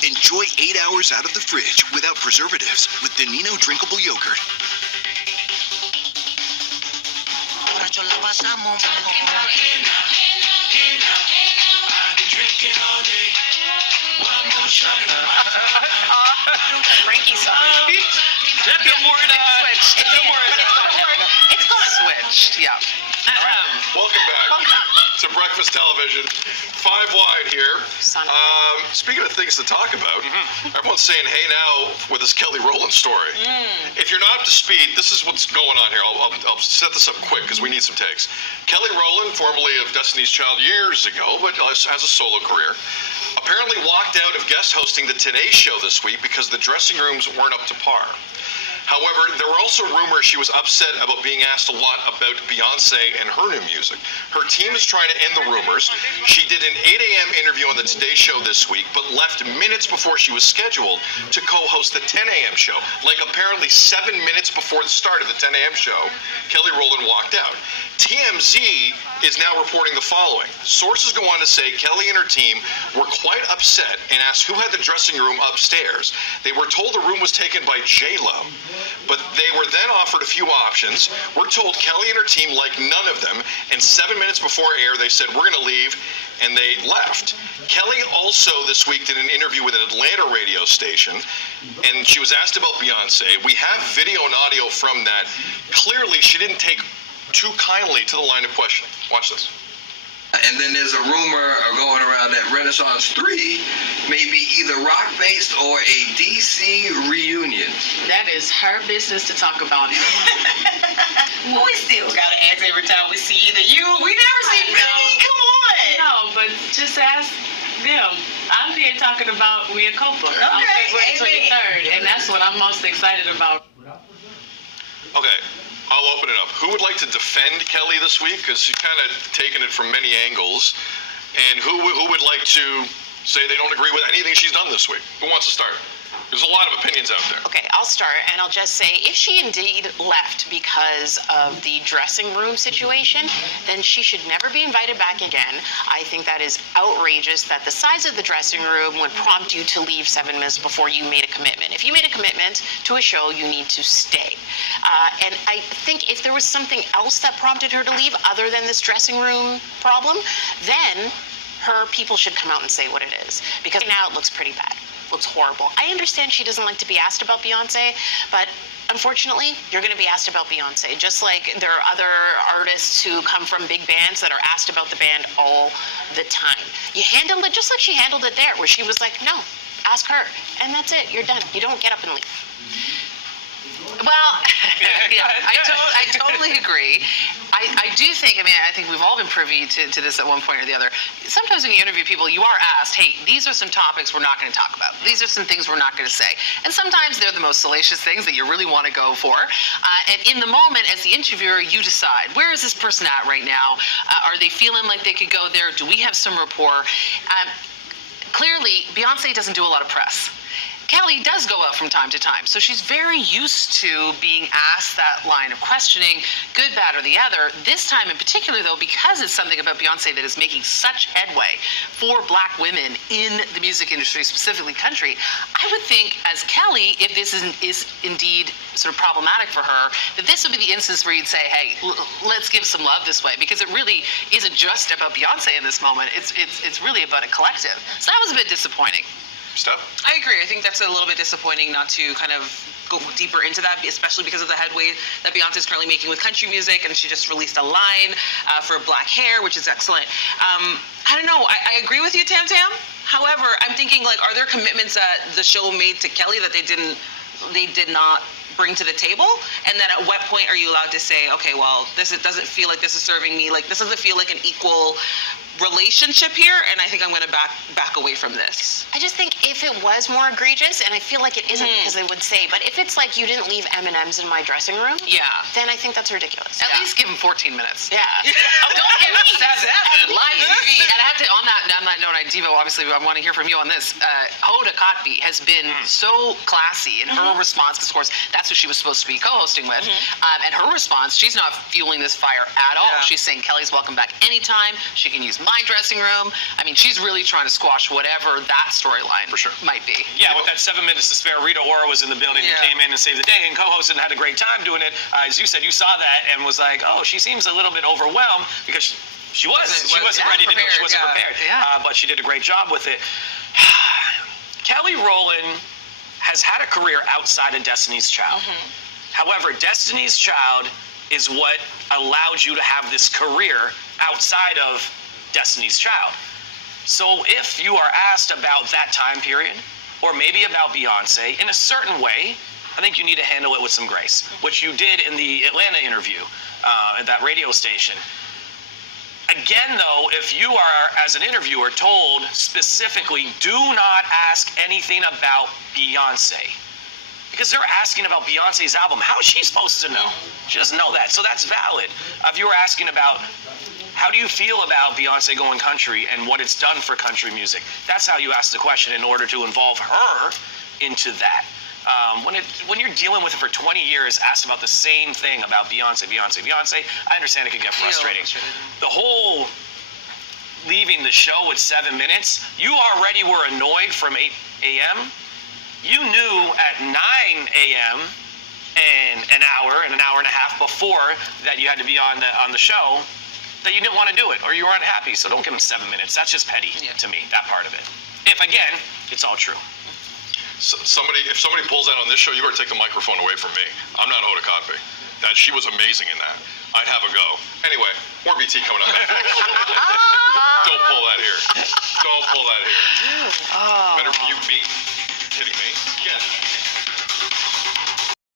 Enjoy 8 hours out of the fridge without preservatives with the Nino drinkable yogurt. Frankie song. It's called Switched, yeah. Welcome back to Breakfast Television. 5 Wide here. Speaking of things to talk about, everyone's saying, hey now, with this Kelly Rowland story. If you're not up to speed, this is what's going on here. I'll set this up quick because we need some takes. Kelly Rowland, formerly of Destiny's Child years ago, but has a solo career, apparently walked out of guest hosting the Today Show this week because the dressing rooms weren't up to par. However, there were also rumors she was upset about being asked a lot about Beyonce and her new music. Her team is trying to end the rumors. She did an 8 a.m. interview on the Today Show this week, but left minutes before she was scheduled to co-host the 10 a.m. show. Like apparently 7 minutes before the start of the 10 a.m. show, Kelly Rowland walked out. TMZ is now reporting the following. Sources go on to say Kelly and her team were quite upset and asked who had the dressing room upstairs. They were told the room was taken by J-Lo, but they were then offered a few options. We're told Kelly and her team liked none of them, and 7 minutes before air they said, we're going to leave, and they left. Kelly also this week did an interview with an Atlanta radio station, and she was asked about Beyonce. We have video and audio from that. Clearly, she didn't take too kindly to the line of questioning. Watch this. And then there's a rumor going around that Renaissance 3 may be either rock-based or a DC reunion. That is her business to talk about. We still gotta ask every time we see either you. We never see Billy. Come on. No, but just ask them. I'm here talking about Mia Culpa on February 23rd, and that's what I'm most excited about. Okay. I'll open it up. Who would like to defend Kelly this week? Because she's kind of taken it from many angles. And who would like to say they don't agree with anything she's done this week? Who wants to start? There's a lot of opinions out there. Okay, I'll start, and I'll just say, if she indeed left because of the dressing room situation, then she should never be invited back again. I think that is outrageous that the size of the dressing room would prompt you to leave 7 minutes before you made a commitment. If you made a commitment to a show, you need to stay. And I think if there was something else that prompted her to leave other than this dressing room problem, then her people should come out and say what it is. Because now it looks pretty bad. Looks horrible. I understand she doesn't like to be asked about Beyonce, but unfortunately, you're going to be asked about Beyonce, just like there are other artists who come from big bands that are asked about the band all the time. You handle it just like she handled it there, where she was like, no, ask her, and that's it. You're done. You don't get up and leave. Well, yeah, I totally agree. I do think, I think we've all been privy to this at one point or the other. Sometimes when you interview people, you are asked, hey, these are some topics we're not going to talk about. These are some things we're not going to say. And sometimes they're the most salacious things that you really want to go for. And in the moment, as the interviewer, you decide, where is this person at right now? Are they feeling like they could go there? Do we have some rapport? Clearly, Beyonce doesn't do a lot of press. Kelly does go out from time to time, so she's very used to being asked that line of questioning, good, bad, or the other. This time in particular, though, because it's something about Beyonce that is making such headway for Black women in the music industry, specifically country, I would think, as Kelly, if this is indeed sort of problematic for her, that this would be the instance where you'd say, hey, let's give some love this way, because it really isn't just about Beyonce in this moment. It's really about a collective. So that was a bit disappointing. Stuff? I agree. I think that's a little bit disappointing not to kind of go deeper into that, especially because of the headway that Beyonce is currently making with country music, and she just released a line for black hair, which is excellent. I don't know. I agree with you, Tam Tam. However, I'm thinking, like, are there commitments that the show made to Kelly that they did not bring to the table? And then at what point are you allowed to say, okay, well, doesn't feel like this is serving me, like this doesn't feel like an equal relationship here, and I think I'm going to back away from this. I just think if it was more egregious, and I feel like it isn't because they would say, but if it's like you didn't leave M&Ms in my dressing room, then I think that's ridiculous. At least give him 14 minutes. Yeah. Don't give him 7. Live TV. And I have to, on that note, Devo, obviously, I want to hear from you on this. Hoda Kotb has been so classy in her response, because of course, that's who she was supposed to be co-hosting with. And her response, she's not fueling this fire at all. She's saying Kelly's welcome back anytime. She can use my dressing room. I mean, she's really trying to squash whatever that storyline might be. Yeah, with that 7 minutes to spare, Rita Ora was in the building and came in and saved the day and co-hosted and had a great time doing it. As you said, you saw that and was like, oh, she seems a little bit overwhelmed because she wasn't ready to do it. She wasn't prepared. But she did a great job with it. Kelly Rowland has had a career outside of Destiny's Child. However, Destiny's Child is what allowed you to have this career outside of Destiny's Child. So if you are asked about that time period, or maybe about Beyonce, in a certain way, I think you need to handle it with some grace, which you did in the Atlanta interview at that radio station. Again, though, if you are, as an interviewer, told specifically, do not ask anything about Beyonce, because they're asking about Beyonce's album. How is she supposed to know? She doesn't know that, so that's valid. If you were asking about how do you feel about Beyonce going country and what it's done for country music, that's how you ask the question in order to involve her into that. When you're dealing with it for 20 years, asked about the same thing about Beyonce, I understand it could get frustrating. The whole leaving the show with 7 minutes, you already were annoyed from 8 a.m. You knew at 9 a.m. and an hour and a half before that you had to be on the show that you didn't want to do it or you weren't happy. So don't give them 7 minutes. That's just petty to me, that part of it. If, again, it's all true. So if somebody pulls that on this show, you better take the microphone away from me. I'm not Hoda Kotb. That she was amazing in that. I'd have a go. Anyway, more BT coming up. Don't pull that here. Don't pull that here. Better rebuke me. Kidding me? Yeah.